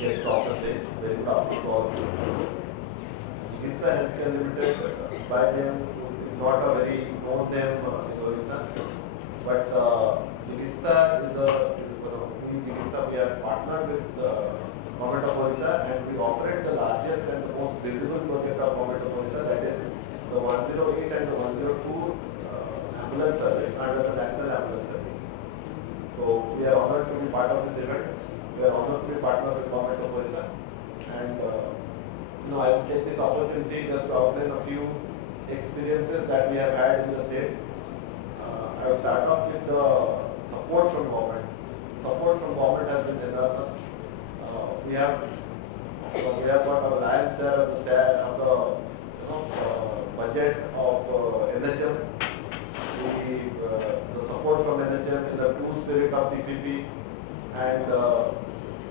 guest of the state, very good afternoon to all of you. Chikitsa Healthcare Limited, by them, is not a very known name in Orissa, but Chikitsa we are partnered with Government of Orissa, and we operate the largest and the most visible project of Government of Orissa, that is the 108 and the 102 ambulance service under the National Ambulance Service. So we are honored to be part of this event. We are honored to be partner with Government of Orissa, and I will take this opportunity just to outline a few experiences that we have had in the state. I will start off with the support from government. Support from government has been enormous. We have got a lion's share of the budget of NHM. The support from NHM in the true spirit of PPP, and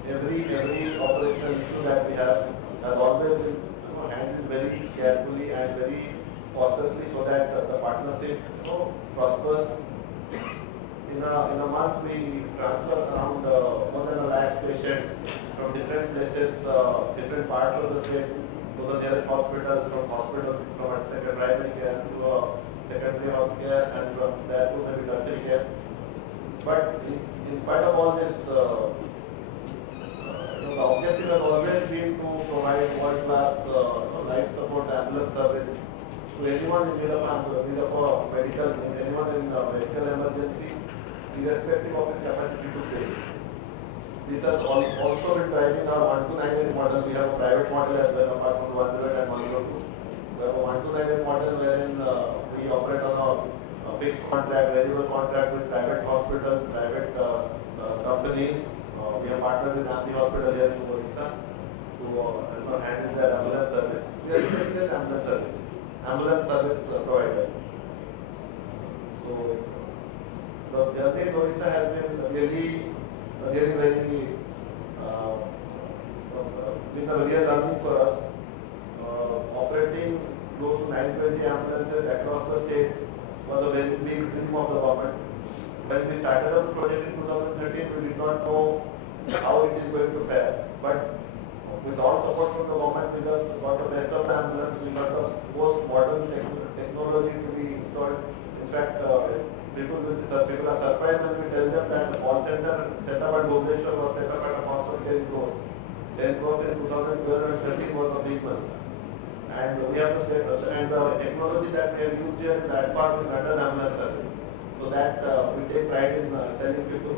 every operational issue that we have has always been handled very carefully and very cautiously, so that the partnership prospers. In a month we transfer around more than 1 lakh patients from different places, different parts of the state to the nearest hospital, from a primary care to a secondary health care, and from there to maybe tertiary care. But in spite of all this, the objective has always been to provide world-class life support ambulance service to anyone in need of a medical, anyone in medical emergency, irrespective of his capacity to pay. This has also been driving our 1-to-9 model. We have a private model as well, apart from 108 and 102. We have a 1-to-9 model wherein we operate on a fixed contract, variable contract with private hospitals, private companies. We have partnered with Ampi Hospital here in Orissa to handle their ambulance service. We are basically an ambulance service provider. So the journey in Orissa has been really very been a real learning for us. Operating close to 920 ambulances across the state was a very big dream of the government. When we started up the project in 2013, we did not know how it is going to fare. But with all support from the government, we got the best of the ambulance, we got the most modern technology to be installed. In fact, people are surprised when we tell them that the call center set up at Bhubaneswar was set up at a cost of 10 crores. 10 crores in 2012 and 13 was a big money. And we have the technology that we have used here is AdPart with London ambulance service. So that we take pride in telling people.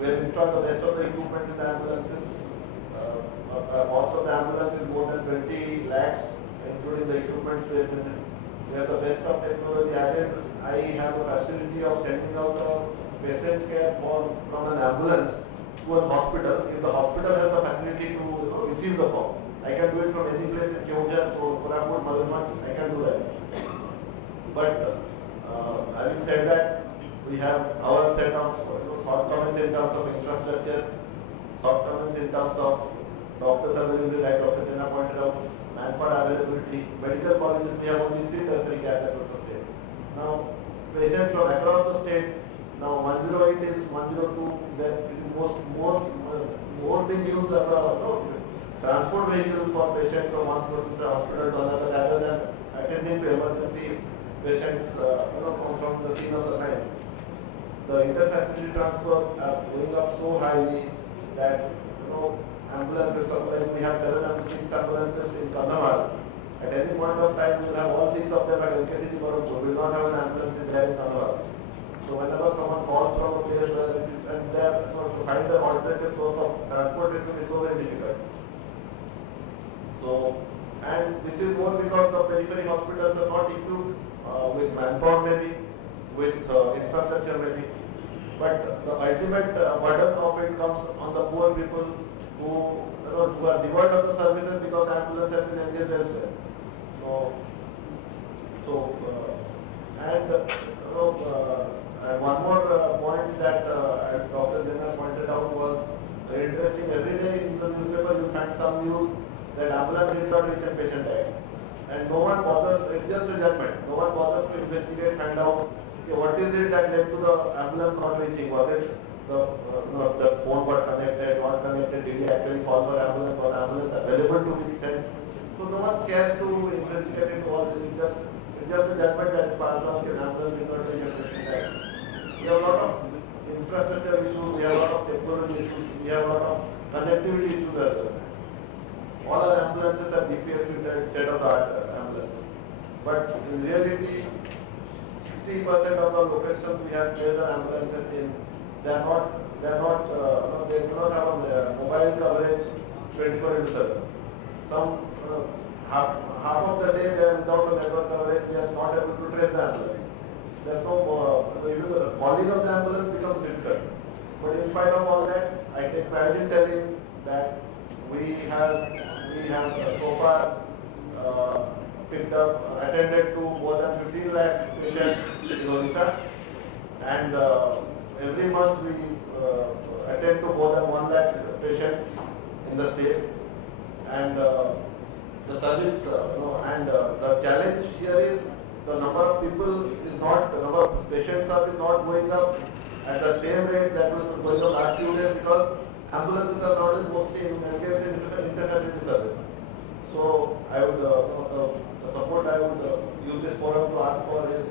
We have installed the best of the equipment in the ambulances. Cost of the ambulance is more than 20 lakhs, including the equipment placed in it. We have the best of technology. I have a facility of sending out a patient care from an ambulance to a hospital. If the hospital has the facility to receive the form, I can do it from any place in Kyoja, Koraput, Madhuban, I can do that. But having said that, we have our set of shortcomings in terms of infrastructure, shortcomings in terms of doctors availability, like Dr. Jana pointed out, manpower availability. Medical colleges, we have only 3 tertiary care across the state. Now, patients from across the state, now 108 is 102, where it is more being used as a transport vehicle for patients from one hospital to another, rather than attending to emergency patients from the scene of the crime. The interfacility transfers are going up so highly that ambulances, like we have 6 ambulances in Kandhamal. At any point of time, we will have all 6 of them at LKCG Berhampur. We will not have an ambulance there in Kandhamal. So whenever someone calls from a place where it is, and there, to find the alternative source of transportation is so very difficult. So, and this is more because the periphery hospitals are not equipped with manpower maybe, with infrastructure maybe. But the ultimate burden of it comes on the poor people who are devoid of the services because the ambulance has been engaged elsewhere. And one more point that Dr. Jana pointed out was very interesting. Every day in the newspaper you find some news that ambulance did not reach and patient died. And no one bothers, it's just a judgment. No one bothers to investigate, find out what is it that led to the ambulance not reaching. Was it the phone got connected, not connected, did he lady actually called for ambulance, or ambulance available to be sent. So no one cares to investigate into all this. It's just a judgment that is passed on. Can ambulance will not reach a patient right? We have a lot of infrastructure issues. We have a lot of technology issues. We have a lot of connectivity issues as well. All our ambulances are GPS fitted, state-of-the-art ambulances. But in reality, 60% of the locations we have major ambulances in, they do not have a mobile coverage 24/7. Some half of the day they are without a network coverage. We are not able to trace the ambulance. There's no even the calling of the ambulance becomes difficult. But in spite of all that, I take pride in telling that we have so far attended to more than 15 lakh patients in Odisha, and every month we attend to more than 1 lakh patients in the state. And the service, and the challenge here is the number of people is not, the number of patients is not going up at the same rate that was going up last few days, because ambulances are nowadays mostly engaged in intercommunity service. So I would, the support I would use this forum to ask for is,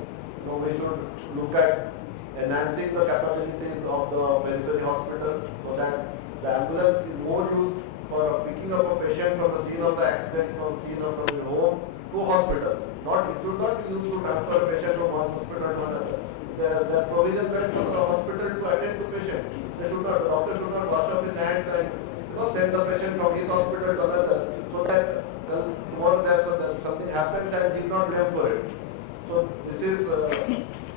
we should look at enhancing the capabilities of the periphery hospital so that the ambulance is more used for picking up a patient from the scene of the accident, from scene of his home to hospital. It should not be used to transfer a patient from one hospital to another. There are provision made for the hospital to attend to patient. The doctor should not wash up his hands and send the patient from his hospital to another, so that tomorrow something happens and he is not blamed for it. So this is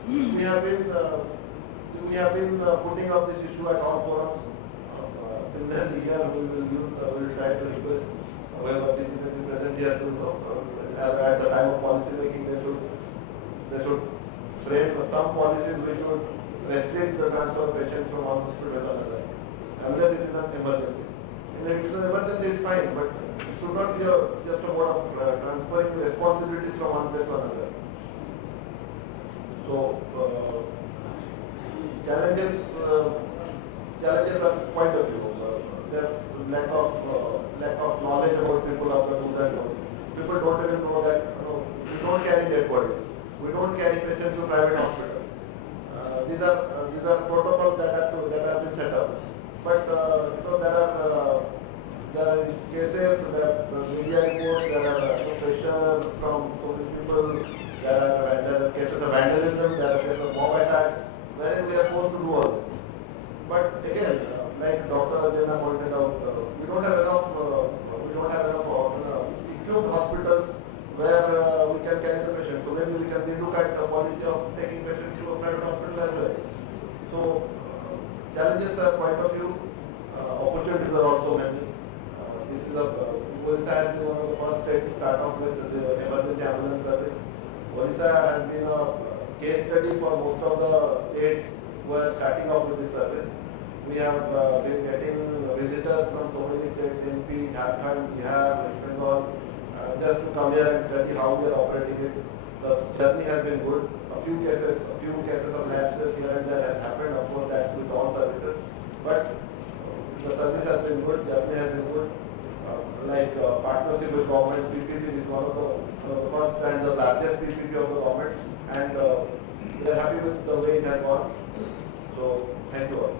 we have been putting up this issue at all forums. Similarly here we will try to request whoever is present here to at the time of policy making they should frame some policies which would restrict the transfer of patients from one hospital to another, unless it is an emergency. If it is an emergency, it's fine, but it should not be just a mode of transferring responsibilities from one place to another. So challenges are quite a few. There's lack of knowledge about people of the do's and don'ts. People don't even know that we don't carry dead bodies. We don't carry patients to private hospitals. These are protocols that have been set up. But there are cases that media reports, there are pressure from so many people. There are cases of vandalism. There are cases of mob attacks, wherein we are forced to do all this. But again, like Dr. Jena pointed out, we don't have enough equipped hospitals where we can carry the patient. So maybe we can look at the policy of taking patients to a private hospital as well. So challenges are quite a few. Opportunities are also many. Odisha has been one of the first states to start off with the emergency ambulance service. Odisha has been a case study for most of the states who are starting off with this service. We have been getting visitors from so many states, MP, Jharkhand, Bihar, West Bengal, just to come here and study how we are operating it. The journey has been good. A few cases of lapses here and there has happened. Of course, that's with all services. But the service has been good. Journey has been good. Partnership with government, PPP is one of the first and the largest PPP of the government, and we are happy with the way it has gone. So thank you all.